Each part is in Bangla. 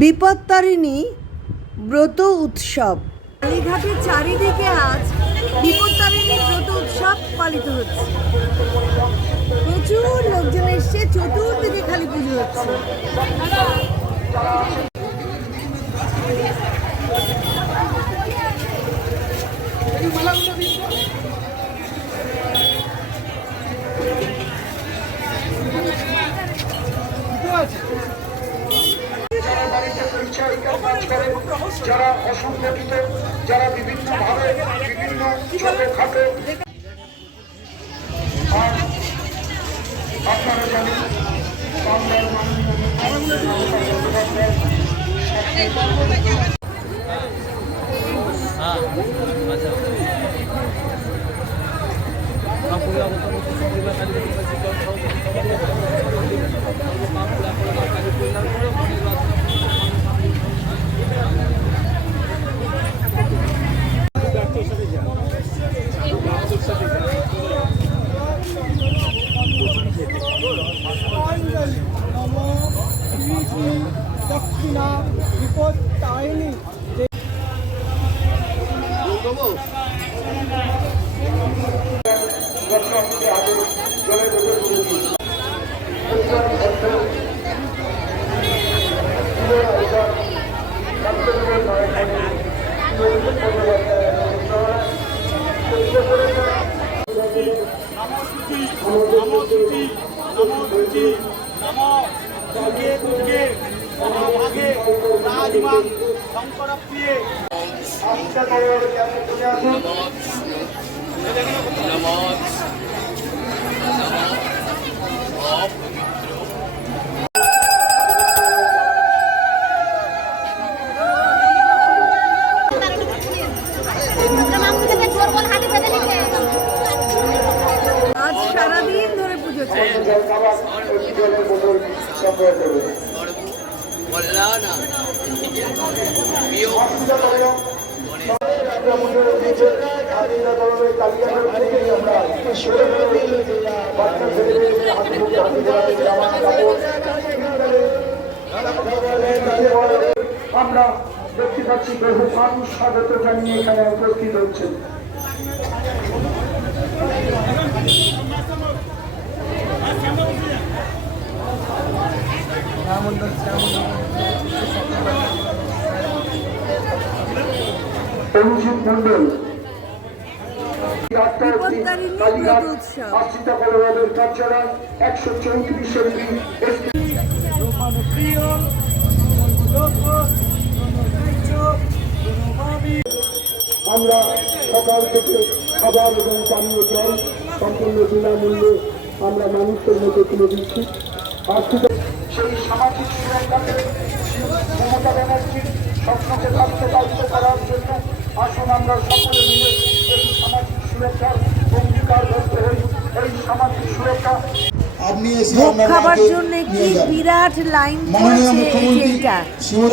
বিপত্তারিণী ব্রত উৎসব। কালীঘাটের চারিদিকে আজ বিপত্তারিণী ব্রত উৎসব পালিত হচ্ছে। প্রচুর লোকজন এসছে চতুর্দিকে খালি পুজো হচ্ছে। কাজ করে যারা অসংগঠিত যারা বিভিন্ন ভাবে বিভিন্ন ছোটখাটো আর আপনারা জানেন বাংলার বন্দ্যোপাধ্যায় দক্ষিণা বিপদ রত্নাপুরে Thank জলে রাজমাং শঙ্কর প্রিয়ে আস্থা করে কেমন তুমি আসুন আজ সারাদিন ধরে পুজো চলছে আমরা পাচ্ছি বহু মানুষ স্বাগত জানিয়ে এখানে উপস্থিত হচ্ছেন অভিজিৎ মন্ডল একশো চৌত্রিশ আমরা সকাল থেকে খাবার এবং পানীয় জল সম্পূর্ণ বিনামূল্যে আমরা মানুষের মধ্যে তুলে দিচ্ছি। আর্থিক সেই সামাজিক সুরক্ষাকে মমতা ব্যানার্জির স্বপ্নকে বাস্তবায়িত করার জন্য আসুন আমরা সকলে মিলে এই সামাজিক সুরক্ষার অঙ্গীকারবদ্ধ হই। এই সামাজিক সুরক্ষা ভোগ খাবার জন্য কি বিরাট লাইন পড়েছে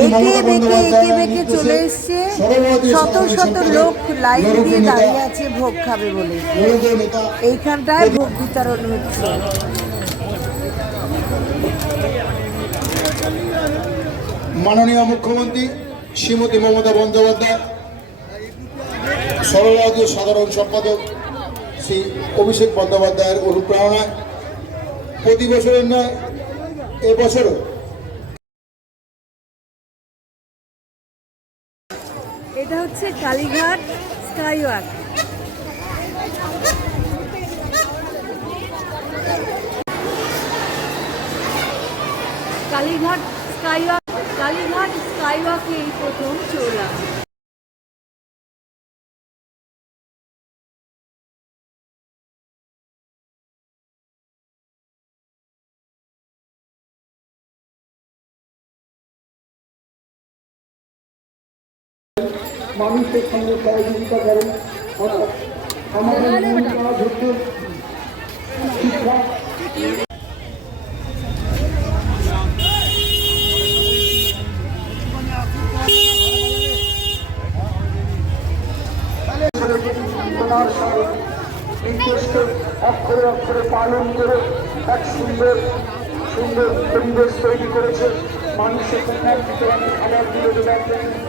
একে বেঁকে একে বেঁকে চলে এসছে। শত শত লোক লাইন দিয়ে দাঁড়িয়ে আছে ভোগ খাবে বলে। এইখানটায় ভোগ বিতরণ হচ্ছে। মাননীয় মুখ্যমন্ত্রী শ্রীমতী মমতা বন্দ্যোপাধ্যায় সর্বভারতীয় সাধারণ সম্পাদক শ্রী অভিষেক বন্দ্যোপাধ্যায়ের অনুপ্রেরণায় প্রতি বছরের নয় এবছরও এটা হচ্ছে কালীঘাট স্কাইওয়াক। কালীঘাট স্কাইওয়াক কালীঘাট স্কাইওয়াকে এই প্রথম চললাম মানুষের সঙ্গে সহযোগিতা করেন অক্ষরে অক্ষরে পালন করে এক সুন্দর সুন্দর পরিবেশ তৈরি করেছে। মানুষের খাবার দেওয়ার জন্য